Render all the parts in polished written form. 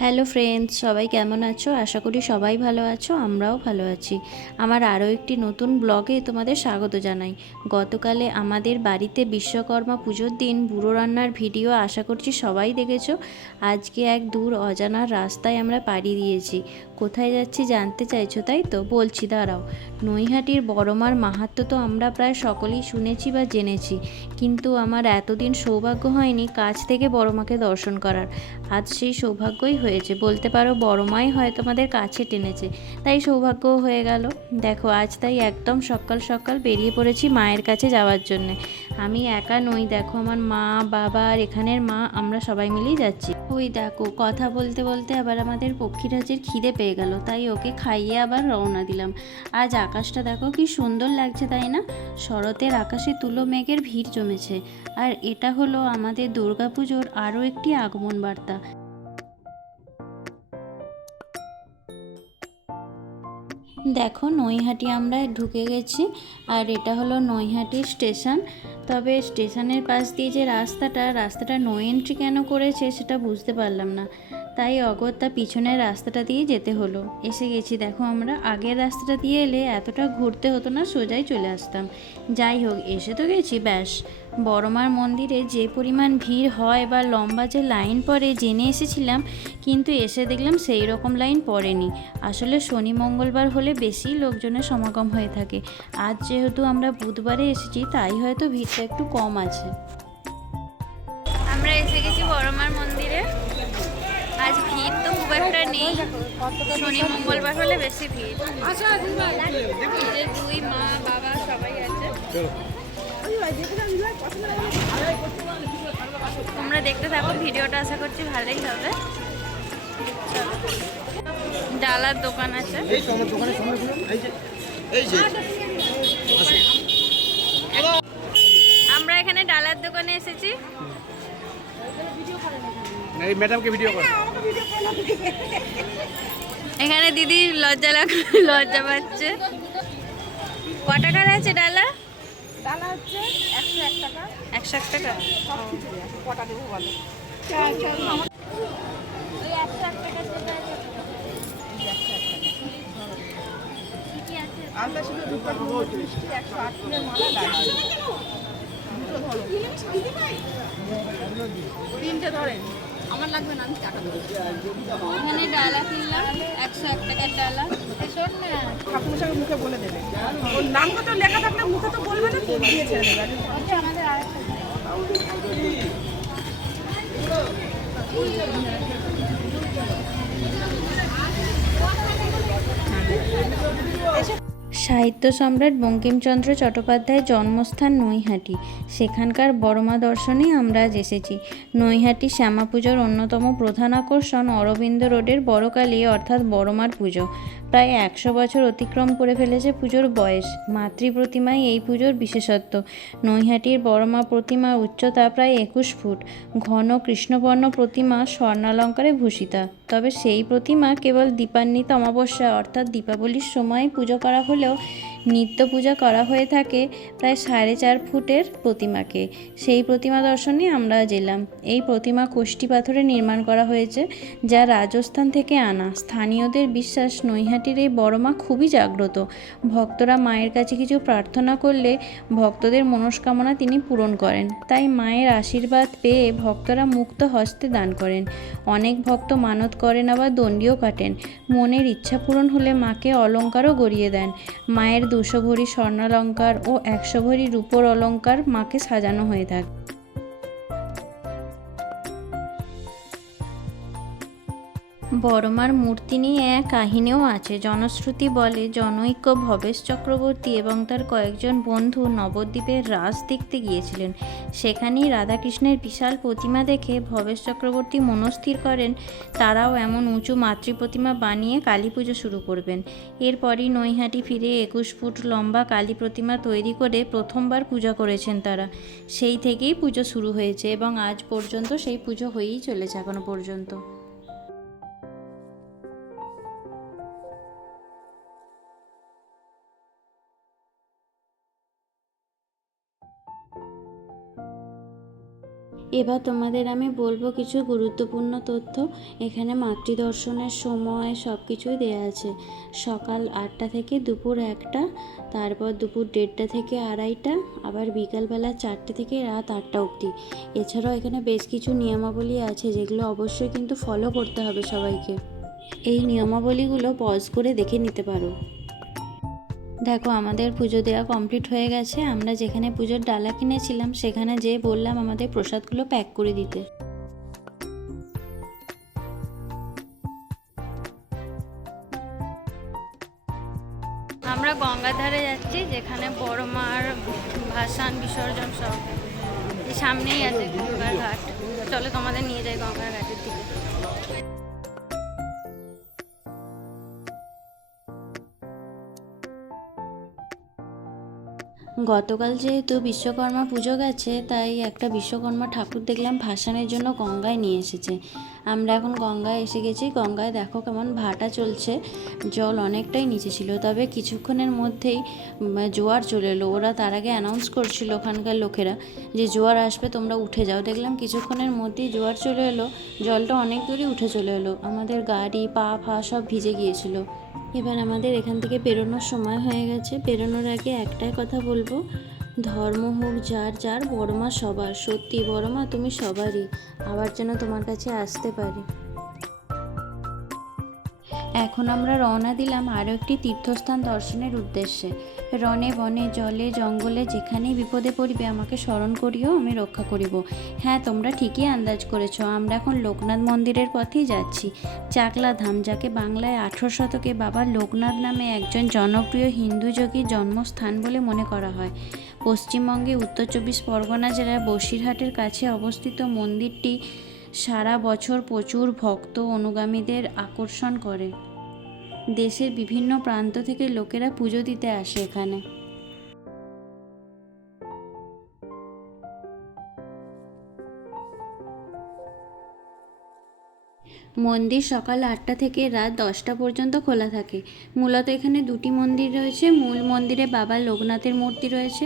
Hello friends, সবাই কেমন আছো? আশা করি সবাই ভালো আছো, আমরাও ভালো আছি। আমার আরও একটি নতুন ব্লগে তোমাদের স্বাগত জানাই। গতকালে আমাদের বাড়িতে বিশ্বকর্মা পুজোর দিন বুড়ো রান্নার ভিডিও আশা করছি সবাই দেখেছো। আজকে এক দূর অজানার রাস্তায় আমরা পাড়ি দিয়েছি। কোথায় যাচ্ছি জানতে চাইছো, তাই তো? বলছি, দাঁড়াও। নৈহাটির বড়মার মাহাত্ম্য তো আমরা প্রায় সকলেই শুনেছি বা জেনেছি, কিন্তু আমার এতদিন সৌভাগ্য হয়নি কাছ থেকে বড়মাকে দর্শন করার। আজ সেই সৌভাগ্যই হয়েছে, বলতে পারো বড় মাই হয়তো আমাদের কাছে টেনেছে, তাই সৌভাগ্যও হয়ে গেল। দেখো, আজ তাই একদম সকাল সকাল বেরিয়ে পড়েছি মায়ের কাছে যাওয়ার জন্যে। আমি একা নই, দেখো আমার মা, বাবা আর এখানের মা, আমরা সবাই মিলেই যাচ্ছি। ওই দেখো, কথা বলতে বলতে আবার আমাদের পক্ষীরাজের খিদে পেয়ে গেল, তাই ওকে খাইয়ে আবার রওনা দিলাম। আজ আকাশটা দেখো কি সুন্দর লাগছে, তাই না? শরতের আকাশে তুলো মেঘের ভিড় জমেছে। আর এটা হলো আমাদের দুর্গাপুজোর আরও একটি আগমন বার্তা। দেখো, নৈহাটি আমরা ঢুকে গেছি, আর এটা হলো নৈহাটি স্টেশন। তবে স্টেশনের পাশ দিয়ে যে রাস্তাটা নো এন্ট্রি কেন করেছে সেটা বুঝতে পারলাম না, তাই অগত্যা পিছনের রাস্তাটা দিয়ে যেতে হলো। এসে গেছি, দেখো আমরা আগের রাস্তাটা দিয়ে এলে এতটা ঘুরতে হতো না, সোজাই চলে আসতাম। যাই হোক, এসে তো গেছি, ব্যাস। বড়মার মন্দিরে যে পরিমাণ ভিড় হয় বা লম্বা যে লাইন পড়ে জেনে এসেছিলাম, কিন্তু এসে দেখলাম সেই রকম লাইন পড়েনি। আসলে শনি মঙ্গলবার হলে বেশি লোকজনের সমাগম হয়ে থাকে। আজ যেহেতু আমরা বুধবারে এসেছি, তাই হয়তো ভিড়টা একটু কম আছে। আমরা এসে গেছি বড়মার মন্দিরে। আজ ভিড় তো খুব একটা নেই, শনি মঙ্গলবার হলে বেশি ভিড়। এই যে দুই মা বাবা সবাই আছে। তোমরা দেখতে থাকো ভিডিওটা, আশা করছি ভালোই হবে। ডালার দোকান আছে। আমরা এখানে ডালার দোকানে এসেছি। ম্যাডামকে ভিডিও করো। এখানে দিদি লজ্জা পাচ্ছে। ক টাকার আছে ডালা? ডালা হচ্ছে 101 টাকা। 101 টাকা। সব কিছু আছে, কটা দেবো বলো? ওই 101 টাকা যেটা আছে, এই 101 টাকা। আলতা শুধু দুটো মিষ্টি 108 ফুলের মালা লাগবে। দুটো ধরো। তিনটে ধরেন। আমার লাগবে না, আমি টাকা দেবো। এখানে ডালা কিনলাম 101 টাকার ডালা। শোন না, ঠাকুরের সঙ্গে মুখে বলে দেবে। ওর নাম কত লেখা থাকলে মুখে তো বলবে না, তুমি দিয়ে ছেড়ে দেবে। আমাদের আরেকটা সাহিত্য সম্রাট বঙ্কিমচন্দ্র চট্টোপাধ্যায়ের জন্মস্থান নৈহাটি। সেখানকার বড়মা দর্শনেই আমরা আজ এসেছি। নৈহাটি শ্যামা পুজোর অন্যতম প্রধান আকর্ষণ অরবিন্দ রোডের বড়কালী অর্থাৎ বড়মার পুজো। প্রায় 100 বছর অতিক্রম করে ফেলেছে পুজোর বয়স। মাতৃ প্রতিমাই এই পুজোর বিশেষত্ব। নৈহাটির বড়মা প্রতিমার উচ্চতা প্রায় 21 ফুট। ঘন কৃষ্ণবর্ণ প্রতিমা স্বর্ণালঙ্কারে ভূষিতা। তবে সেই প্রতিমা কেবল দীপান্বিত অমাবস্যা অর্থাৎ দীপাবলির সময় পুজো করা হলেও নিত্য পূজা করা হয়ে থাকে প্রায় 4.5 ফুটের প্রতিমাকে। সেই প্রতিমা দর্শনে আমরা এলাম। এই প্রতিমা কোষ্ঠী পাথরে নির্মাণ করা হয়েছে, যা রাজস্থান থেকে আনা। স্থানীয়দের বিশ্বাস নৈহাটির এই বড়মা খুবই জাগ্রত। ভক্তরা মায়ের কাছে কিছু প্রার্থনা করলে ভক্তদের মনস্কামনা তিনি পূরণ করেন। তাই মায়ের আশীর্বাদ পেয়ে ভক্তরা মুক্ত হস্তে দান করেন। অনেক ভক্ত মানত করেন, আবার দণ্ডিও কাটেন। মনের ইচ্ছা পূরণ হলে মাকে অলঙ্কারও গড়িয়ে দেন। মায়ের 200 ভরি স্বর্ণালঙ্কার ও 100 ভরি রূপোর অলঙ্কার মাকে সাজানো হয়ে থাকে। বড়মার মূর্তি নিয়ে এক কাহিনীও আছে। জনশ্রুতি বলে জনৈক ভবেশ চক্রবর্তী এবং তার কয়েকজন বন্ধু নবদ্বীপের রাস দেখতে গিয়েছিলেন। সেখানেই রাধাকৃষ্ণের বিশাল প্রতিমা দেখে ভবেশ চক্রবর্তী মনস্থির করেন তারাও এমন উঁচু মাতৃ প্রতিমা বানিয়ে কালী পুজো শুরু করবেন। এরপরই নৈহাটি ফিরে 21 ফুট লম্বা কালী প্রতিমা তৈরি করে প্রথমবার পূজা করেছেন তারা। সেই থেকেই পুজো শুরু হয়েছে এবং আজ পর্যন্ত সেই পুজো হয়েই চলেছে এখনো পর্যন্ত। এবার তোমাদের আমি বলবো কিছু গুরুত্বপূর্ণ তথ্য। এখানে মাতৃদর্শনের সময় সব কিছুই দেওয়া আছে। সকাল 8টা থেকে দুপুর 1টা, তারপর দুপুর 1:30 থেকে 2:30, আবার বিকালবেলা 4টে থেকে রাত 8টা অবধি। এছাড়াও এখানে বেশ কিছু নিয়মাবলী আছে যেগুলো অবশ্যই কিন্তু ফলো করতে হবে সবাইকে। এই নিয়মাবলীগুলো পজ করে দেখে নিতে পারো। দেখো, আমাদের পুজো দেওয়া কমপ্লিট হয়ে গেছে। আমরা যেখানে পুজোর ডালা কিনেছিলাম সেখানে যেয়ে বললাম আমাদের প্রসাদগুলো প্যাক করে দিতে। আমরা গঙ্গার ধারে যাচ্ছি, যেখানে বড় মার ভাসান বিসর্জন সব এই সামনেই আছে গঙ্গার ঘাট। চলো তোমাদের নিয়ে যাই গঙ্গার ঘাটের দিকে। গতকাল যেহেতু বিশ্বকর্মা পুজো গেছে, তাই একটা বিশ্বকর্মা ঠাকুর দেখলাম ভাসানের জন্য গঙ্গায় নিয়ে এসেছে। আমরা এখন গঙ্গায় এসে গেছি। গঙ্গায় দেখো কেমন ভাটা চলছে, জল অনেকটাই নিচে ছিল, তবে কিছুক্ষণের মধ্যেই জোয়ার চলে এলো। ওরা তার আগে অ্যানাউন্স করছিল ওখানকার লোকেরা যে জোয়ার আসবে, তোমরা উঠে যাও। দেখলাম কিছুক্ষণের মধ্যেই জোয়ার চলে এলো, জলটা অনেক দূরই উঠে চলে এলো। আমাদের গাড়ি পা সব ভিজে গিয়েছিল। এবার আমাদের এখান থেকে বেরোনোর সময় হয়ে গেছে। বেরোনোর আগে একটাই কথা বলবো, ধর্ম হোক যার যার, বড় মা সবার। সত্যি বড় মা তুমি সবারই, আবার যেন তোমার কাছে আসতে পারি। এখন আমরা রওনা দিলাম আরও একটি তীর্থস্থান দর্শনের উদ্দেশ্যে। রনে বনে জলে জঙ্গলে যেখানেই বিপদে পড়িবে আমাকে স্মরণ করিও, আমি রক্ষা করিব। হ্যাঁ, তোমরা ঠিকই আন্দাজ করেছো, আমরা এখন লোকনাথ মন্দিরের পথেই যাচ্ছি। চাকলা ধাম, যাকে বাংলায় 18 শতকে বাবা লোকনাথ নামে একজন জনপ্রিয় হিন্দু যোগীর জন্মস্থান বলে মনে করা হয়। পশ্চিমবঙ্গে উত্তর 24 পরগনা জেলার বসিরহাটের কাছে অবস্থিত মন্দিরটি সারা বছর প্রচুর ভক্ত অনুগামীদের আকর্ষণ করে। দেশের বিভিন্ন প্রান্ত থেকে লোকেরা পুজো দিতে আসে এখানে। মন্দির সকাল 8টা থেকে রাত 10টা পর্যন্ত খোলা থাকে। মূলত এখানে দুটি মন্দির রয়েছে। মূল মন্দিরে বাবা লোকনাথের মূর্তি রয়েছে,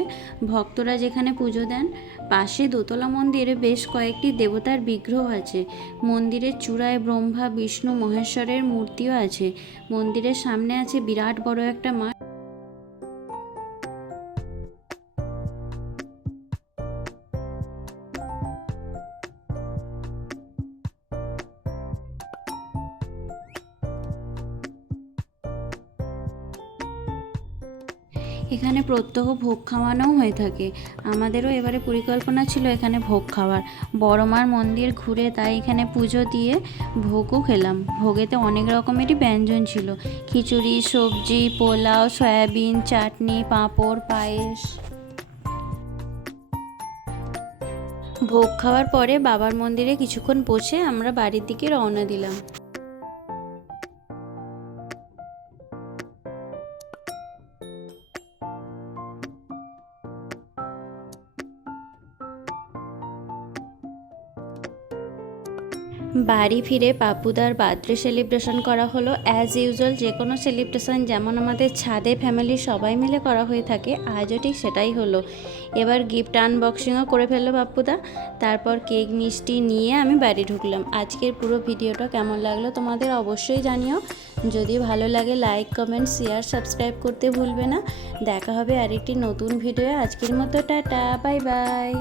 ভক্তরা যেখানে পুজো দেন। পাশে দোতলা মন্দিরে বেশ কয়েকটি দেবতার বিগ্রহ আছে। মন্দিরের চূড়ায় ব্রহ্মা বিষ্ণু মহেশ্বরের মূর্তিও আছে। মন্দিরের সামনে আছে বিরাট বড় একটা মাঠ। এখানে প্রত্যহ ভোগ খাওয়ানোও হয়ে থাকে। আমাদেরও এবারে পরিকল্পনা ছিল এখানে ভোগ খাওয়ার। বড় মার মন্দির ঘুরে তাই এখানে পুজো দিয়ে ভোগও খেলাম। ভোগেতে অনেক রকমেরই ব্যঞ্জন ছিল, খিচুড়ি, সবজি, পোলাও, সয়াবিন, চাটনি, পাঁপড়, পায়েস। ভোগ খাওয়ার পরে বাবার মন্দিরে কিছুক্ষণ বসে আমরা বাড়ির দিকে রওনা দিলাম। বাড়ি ফিরে পাপ্পুদার বার্থডে সেলিব্রেশন করা হলো। অ্যাজ ইউজুয়াল যে কোনো সেলিব্রেশন যেমন আমাদের ছাদে ফ্যামিলির সবাই মিলে করা হয়ে থাকে, আজও ঠিক সেটাই হলো। এবার গিফট আনবক্সিংও করে ফেললো পাপ্পুদা। তারপর কেক মিষ্টি নিয়ে আমি বাড়ি ঢুকলাম। আজকের পুরো ভিডিওটা কেমন লাগলো তোমাদের অবশ্যই জানিও। যদি ভালো লাগে লাইক, কমেন্ট, শেয়ার, সাবস্ক্রাইব করতে ভুলবে না। দেখা হবে আরেকটি নতুন ভিডিও। আজকের মতো টাটা, বাই বাই।